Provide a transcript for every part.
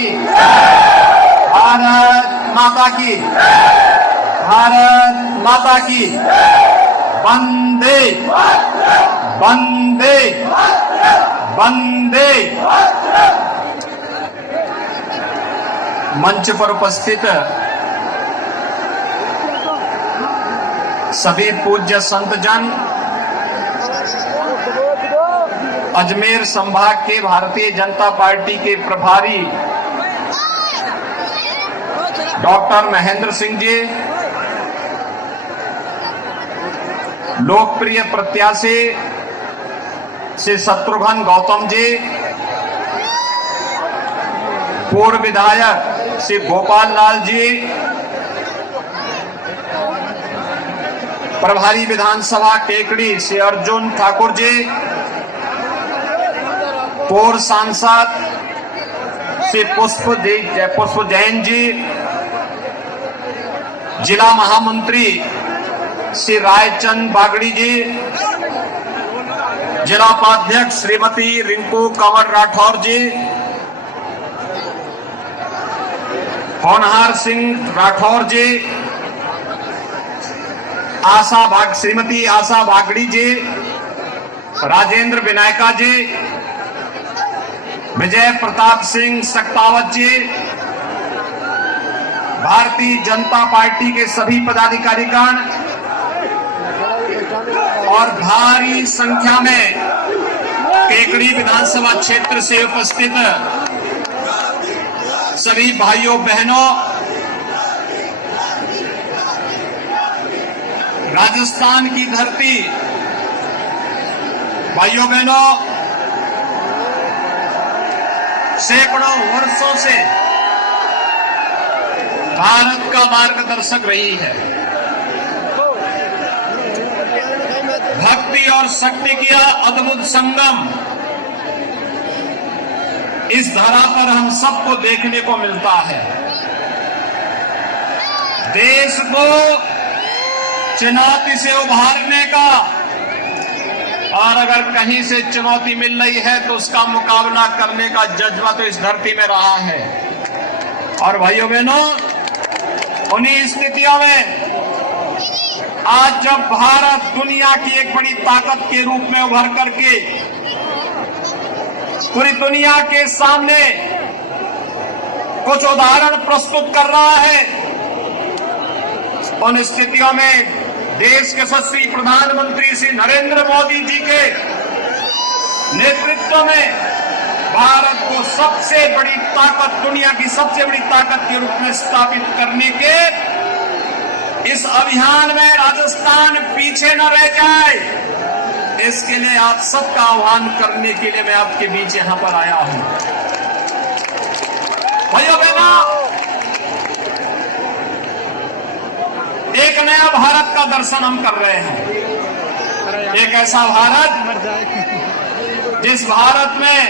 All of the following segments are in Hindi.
की, भारत माता की, भारत माता की। वंदे वंदे वंदे। मंच पर उपस्थित सभी पूज्य संतजन, अजमेर संभाग के भारतीय जनता पार्टी के प्रभारी डॉक्टर महेंद्र सिंह जी, लोकप्रिय प्रत्याशी श्री शत्रुघ्न गौतम जी, पूर्व विधायक श्री गोपाल लाल जी, प्रभारी विधानसभा टेकड़ी श्री अर्जुन ठाकुर जी, पूर्व सांसद श्री पुष्प जैन जी, जिला महामंत्री श्री रायचंद बागड़ी जी, जिला उपाध्यक्ष श्रीमती रिंकू कंवर राठौर जी, होनहार सिंह राठौर जी, श्रीमती आशा बागड़ी जी, राजेंद्र विनायका जी, विजय प्रताप सिंह सक्तावत जी, भारतीय जनता पार्टी के सभी पदाधिकारीगण और भारी संख्या में टेकड़ी विधानसभा क्षेत्र से उपस्थित सभी भाइयों बहनों, राजस्थान की धरती, भाइयों बहनों, सैकड़ों वर्षों से भारत का मार्गदर्शक रही है। भक्ति और शक्ति का अद्भुत संगम इस धरा पर हम सबको देखने को मिलता है। देश को चुनौती से उभारने का, और अगर कहीं से चुनौती मिल रही है तो उसका मुकाबला करने का जज्बा तो इस धरती में रहा है। और भाइयों बहनों, उन्हीं स्थितियों में आज जब भारत दुनिया की एक बड़ी ताकत के रूप में उभर करके पूरी दुनिया के सामने कुछ उदाहरण प्रस्तुत कर रहा है, उन स्थितियों में देश के यशस्वी प्रधानमंत्री श्री नरेंद्र मोदी जी के नेतृत्व में भारत को सबसे बड़ी ताकत, दुनिया की सबसे बड़ी ताकत के रूप में स्थापित करने के इस अभियान में राजस्थान पीछे न रह जाए, इसके लिए आप सबका आह्वान करने के लिए मैं आपके बीच यहां पर आया हूं। भाइयों बहनों, एक नया भारत का दर्शन हम कर रहे हैं। एक ऐसा भारत जिस भारत में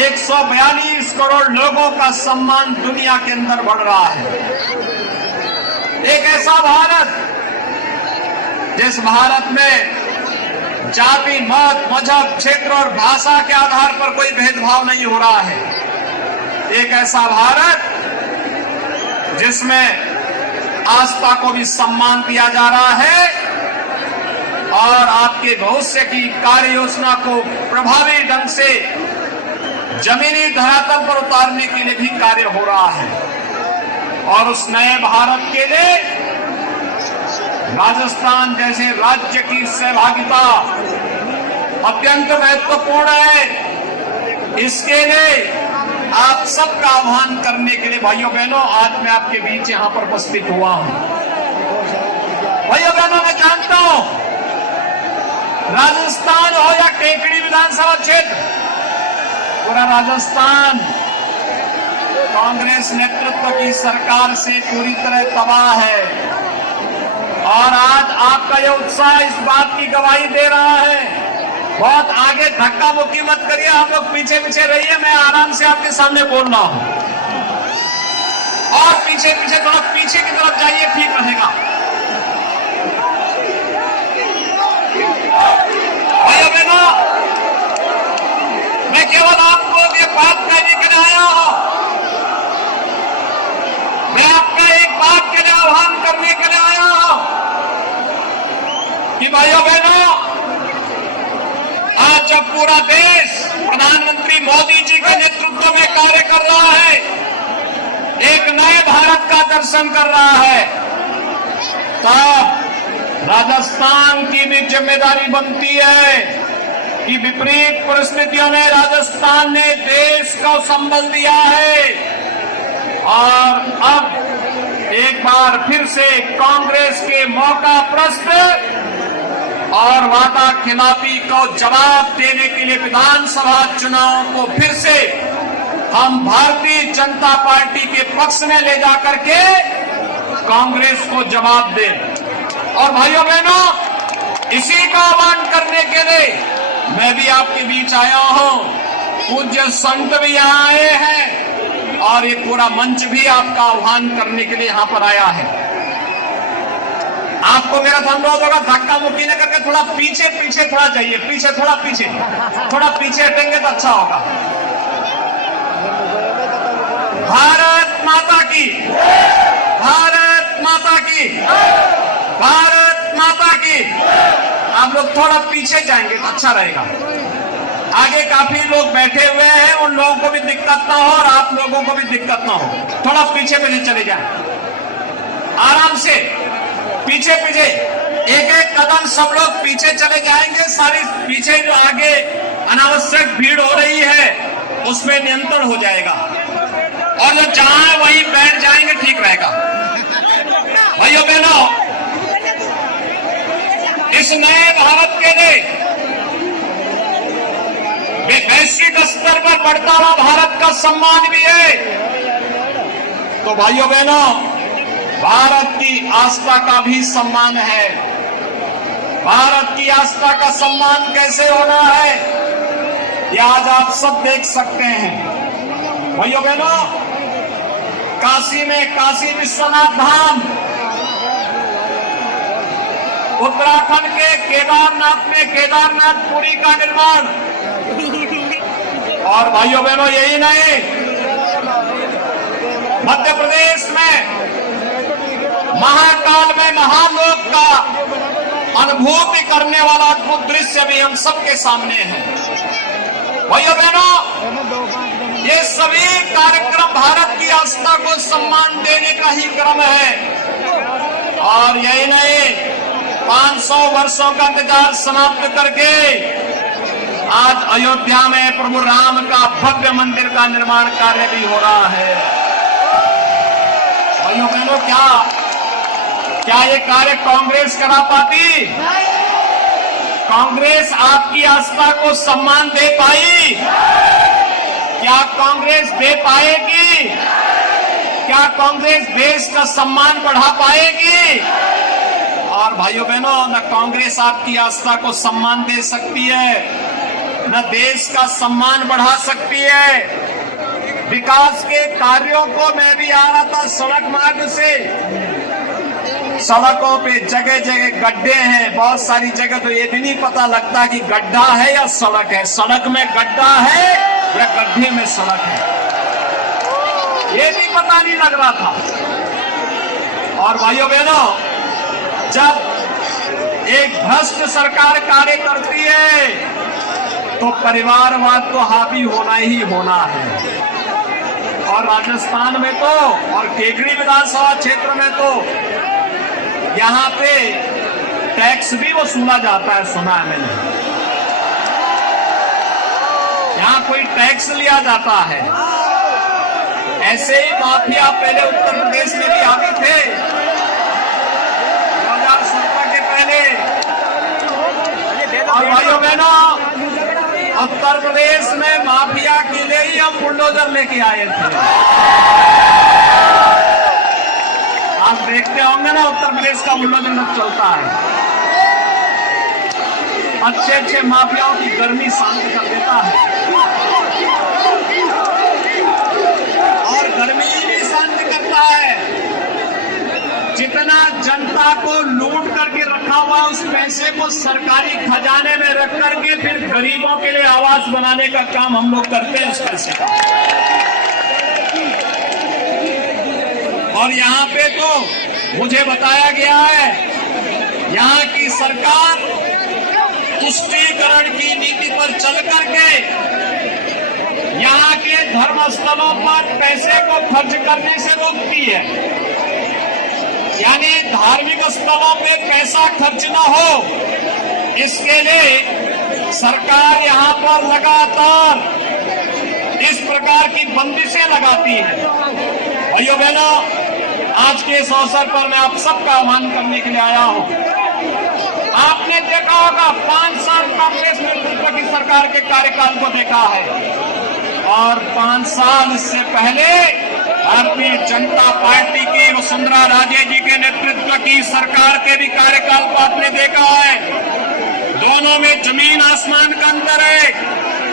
142 करोड़ लोगों का सम्मान दुनिया के अंदर बढ़ रहा है। एक ऐसा भारत जिस भारत में जाति, मत, मजहब, क्षेत्र और भाषा के आधार पर कोई भेदभाव नहीं हो रहा है। एक ऐसा भारत जिसमें आस्था को भी सम्मान दिया जा रहा है और आपके भविष्य की कार्य योजना को प्रभावी ढंग से जमीनी धरातल पर उतारने के लिए भी कार्य हो रहा है। और उस नए भारत के लिए राजस्थान जैसे राज्य की सहभागिता अत्यंत महत्वपूर्ण है। इसके लिए आप सबका आह्वान करने के लिए भाइयों बहनों आज मैं आपके बीच यहां पर उपस्थित हुआ हूं। भाइयों बहनों, मैं जानता हूं राजस्थान हो या टेकड़ी विधानसभा क्षेत्र, पूरा राजस्थान कांग्रेस नेतृत्व की सरकार से पूरी तरह तबाह है। और आज आपका यह उत्साह इस बात की गवाही दे रहा है। बहुत आगे धक्का मुक्की मत करिए, आप लोग पीछे पीछे रहिए, मैं आराम से आपके सामने बोल रहा हूं। और पीछे पीछे थोड़ा पीछे की तरफ जाइए, ठीक रहेगा। भाइयों बहनों, मैं केवल आपको ये बात कहने के लिए आया हूं जब पूरा देश प्रधानमंत्री मोदी जी के नेतृत्व में कार्य कर रहा है, एक नए भारत का दर्शन कर रहा है, तब राजस्थान की भी जिम्मेदारी बनती है कि विपरीत परिस्थितियों ने राजस्थान ने देश को संबल दिया है और अब एक बार फिर से कांग्रेस के मौका प्रस्त और वादा खिलाफी को जवाब देने के लिए विधानसभा चुनाव को फिर से हम भारतीय जनता पार्टी के पक्ष में ले जाकर के कांग्रेस को जवाब दें। और भाइयों बहनों, इसी का आह्वान करने के लिए मैं भी आपके बीच आया हूं। पूज्य संत भी यहाँ आए हैं और ये पूरा मंच भी आपका आह्वान करने के लिए यहाँ पर आया है। आपको मेरा अनुरोध होगा, धक्का मुक्की न करके थोड़ा पीछे पीछे थोड़ा जाइए, पीछे थोड़ा पीछे हटेंगे तो अच्छा होगा। भारत माता की, भारत माता की, भारत माता की। आप लोग थोड़ा पीछे जाएंगे तो अच्छा रहेगा। आगे काफी लोग बैठे हुए हैं, उन लोगों को भी दिक्कत ना हो और आप लोगों को भी दिक्कत ना हो। थोड़ा पीछे पीछे चले जाएं, आराम से पीछे पीछे, एक एक कदम सब लोग पीछे चले जाएंगे। सारी पीछे जो आगे अनावश्यक भीड़ हो रही है उसमें नियंत्रण हो जाएगा और जो जहां वहीं बैठ जाएंगे, ठीक रहेगा। भाइयों बहनों, इस नए भारत के लिए वैश्विक स्तर पर बढ़ता हुआ भारत का सम्मान भी है। तो भाइयों बहनों, भारत की आस्था का भी सम्मान है। भारत की आस्था का सम्मान कैसे होना है, ये आज आप सब देख सकते हैं। भाइयों बहनों, काशी में काशी विश्वनाथ धाम, उत्तराखंड के केदारनाथ में केदारनाथपुरी का निर्माण, और भाइयों बहनों यही नहीं, मध्य प्रदेश में महाकाल में महालोक का अनुभूति करने वाला अद्भुत दृश्य भी हम सबके सामने है। भाइयों बहनों, ये सभी कार्यक्रम भारत की आस्था को सम्मान देने का ही क्रम है। और यही नहीं, 500 वर्षों का इंतजार समाप्त करके आज अयोध्या में प्रभु राम का भव्य मंदिर का निर्माण कार्य भी हो रहा है। भाइयों बहनों, क्या ये कार्य कांग्रेस करा पाती? कांग्रेस आपकी आस्था को सम्मान दे पाई? क्या कांग्रेस दे पाएगी? क्या कांग्रेस देश का सम्मान बढ़ा पाएगी? और भाइयों बहनों, न कांग्रेस आपकी आस्था को सम्मान दे सकती है, न देश का सम्मान बढ़ा सकती है। विकास के कार्यों को मैं भी आ रहा था सड़क मार्ग से, सड़कों पे जगह जगह गड्ढे हैं। बहुत सारी जगह तो ये भी नहीं पता लगता कि गड्ढा है या सड़क है, सड़क में गड्ढा है या गड्ढे में सड़क है, ये भी पता नहीं लग रहा था। और भाइयों बहनों, जब एक भ्रष्ट सरकार कार्य करती है तो परिवारवाद तो हावी होना ही होना है। और राजस्थान में तो, और केकड़ी विधानसभा क्षेत्र में तो यहाँ पे टैक्स भी वसूला जाता है, सुना है मैंने। यहाँ कोई टैक्स लिया जाता है। ऐसे ही माफिया पहले उत्तर प्रदेश में भी आते थे 2017 के पहले। और भाइयों बहनों, उत्तर प्रदेश में माफिया के लिए ही हम बुलडोजर लेके आए थे। आप देखते होंगे ना, उत्तर प्रदेश का बुलडोजर चलता है, अच्छे अच्छे माफियाओं की गर्मी शांत कर देता है और गर्मी भी शांत करता है। जितना जनता को लूट करके रखा हुआ, उस पैसे को सरकारी खजाने में रख करके फिर गरीबों के लिए आवास बनाने का काम हम लोग करते हैं उस पैसे का। और यहाँ पे तो मुझे बताया गया है, यहाँ की सरकार तुष्टीकरण की नीति पर चल करके यहाँ के धर्म स्थलों पर पैसे को खर्च करने से रोकती है। यानी धार्मिक स्थलों पे पैसा खर्च न हो, इसके लिए सरकार यहाँ पर लगातार इस प्रकार की बंदिशें लगाती है। भाइयों बहनों, आज के इस अवसर पर मैं आप सबका आह्वान करने के लिए आया हूँ। आपने देखा होगा 5 साल कांग्रेस नेतृत्व की सरकार के कार्यकाल को देखा है, और 5 साल इससे पहले भारतीय जनता पार्टी की वसुंधरा राजे जी के नेतृत्व की सरकार के भी कार्यकाल को आपने देखा है। दोनों में जमीन आसमान का अंतर है।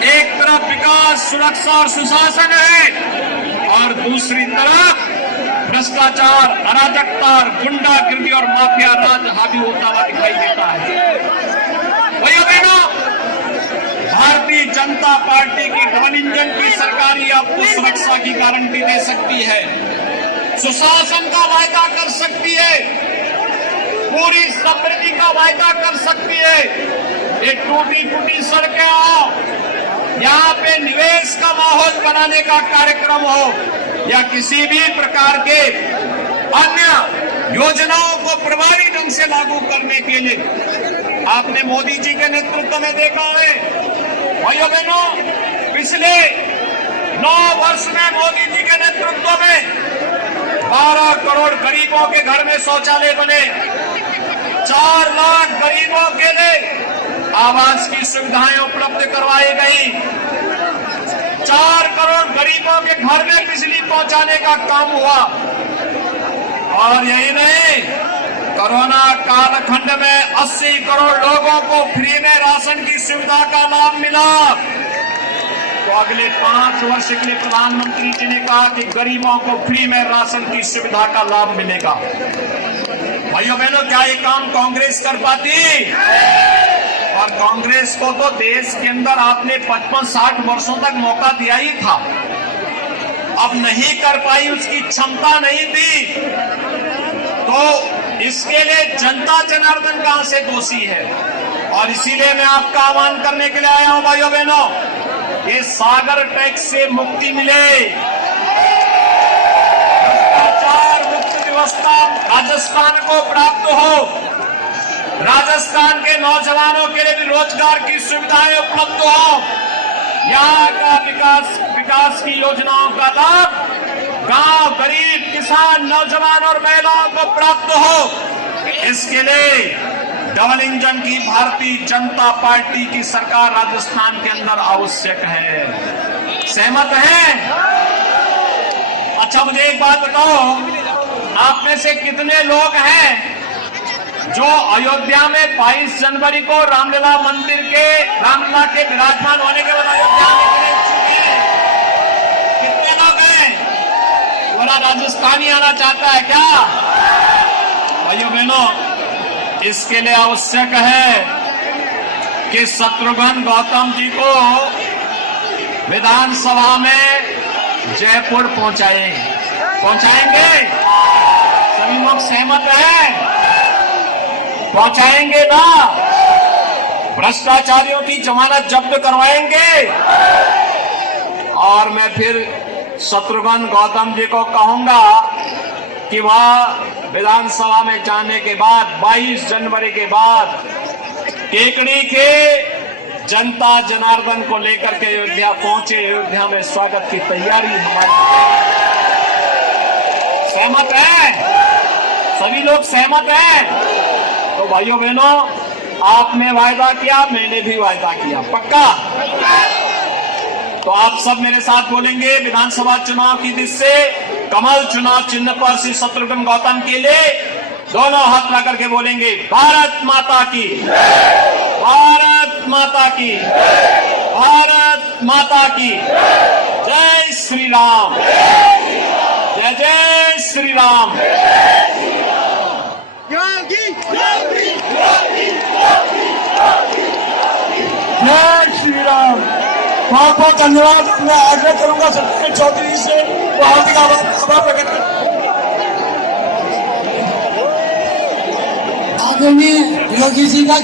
एक तरफ विकास, सुरक्षा और सुशासन है, और दूसरी तरफ भ्रष्टाचार, अराजकता, गुंडागिर्दी और माफिया राज हावी होता हुआ दिखाई देता है। भाइयों बहनों, भारतीय जनता पार्टी की डबल इंजन की सरकार ही आपको सुरक्षा की गारंटी दे सकती है, सुशासन का वायदा कर सकती है, पूरी समृद्धि का वायदा कर सकती है। ये टूटी फूटी सड़कें हो, यहाँ पे निवेश का माहौल बनाने का कार्यक्रम हो, या किसी भी प्रकार के अन्य योजनाओं को प्रभावी ढंग से लागू करने के लिए आपने मोदी जी के नेतृत्व में देखा है। भाइयों बहनों, पिछले 9 वर्ष में मोदी जी के नेतृत्व में 12 करोड़ गरीबों के घर में शौचालय बने, 4 लाख गरीबों के लिए आवास की सुविधाएं उपलब्ध करवाई गई, 4 करोड़ गरीबों के घर में बिजली पहुंचाने का काम हुआ। और यही नहीं, कोरोना कालखंड में 80 करोड़ लोगों को फ्री में राशन की सुविधा का लाभ मिला। तो अगले 5 वर्ष के लिए प्रधानमंत्री जी ने कहा कि गरीबों को फ्री में राशन की सुविधा का लाभ मिलेगा। भाइयों बहनों, क्या ये काम कांग्रेस कर पाती? और कांग्रेस को तो देश के अंदर आपने 55-60 वर्षों तक मौका दिया ही था, अब नहीं कर पाई, उसकी क्षमता नहीं थी, तो इसके लिए जनता जनार्दन कहां से दोषी है। और इसीलिए मैं आपका आह्वान करने के लिए आया हूं भाइयों बहनों, ये सागर टैक्स से मुक्ति मिले, भ्रष्टाचार मुक्त व्यवस्था राजस्थान को प्राप्त हो, राजस्थान के नौजवानों के लिए भी रोजगार की सुविधाएं उपलब्ध हो, यहाँ का विकास की योजनाओं का लाभ गांव, गरीब, किसान, नौजवान और महिलाओं को प्राप्त हो। इसके लिए डबल इंजन की भारतीय जनता पार्टी की सरकार राजस्थान के अंदर आवश्यक है। सहमत हैं? अच्छा, मुझे एक बात बताओ, आप में से कितने लोग हैं जो अयोध्या में 22 जनवरी को रामलला मंदिर के रामलला के विराजमान होने के बाद अयोध्या में चुके हैं? कितने लोग हैं? पूरा राजस्थानी आना चाहता है क्या? भाइयों बहनों, इसके लिए आवश्यक है कि शत्रुघ्न गौतम जी को विधानसभा में जयपुर पहुंचाएंगे। सभी लोग सहमत हैं? पहुंचाएंगे ना? भ्रष्टाचारियों की जमानत जब्त करवाएंगे। और मैं फिर शत्रुघ्न गौतम जी को कहूंगा कि वह विधानसभा में जाने के बाद 22 जनवरी के बाद केकड़ी के जनता जनार्दन को लेकर के अयोध्या पहुंचे। अयोध्या में स्वागत की तैयारी हमारी। सहमत है? सभी लोग सहमत हैं? तो भाइयों बहनों, आपने वायदा किया, मैंने भी वायदा किया, पक्का? तो आप सब मेरे साथ बोलेंगे, विधानसभा चुनाव की दिशा से कमल चुनाव चिन्ह पर श्री शत्रुघ्न गौतम के लिए दोनों हाथ लगा करके बोलेंगे, भारत माता की, भारत माता की, भारत माता की, जय श्री राम, जय जय श्री राम। जय श्री राम। बहुत बहुत धन्यवाद। मैं आग्रह करूंगा सत्येंद्र चौधरी से वो हार्दिक आभार प्रकट करें। आदरणीय योगी जी का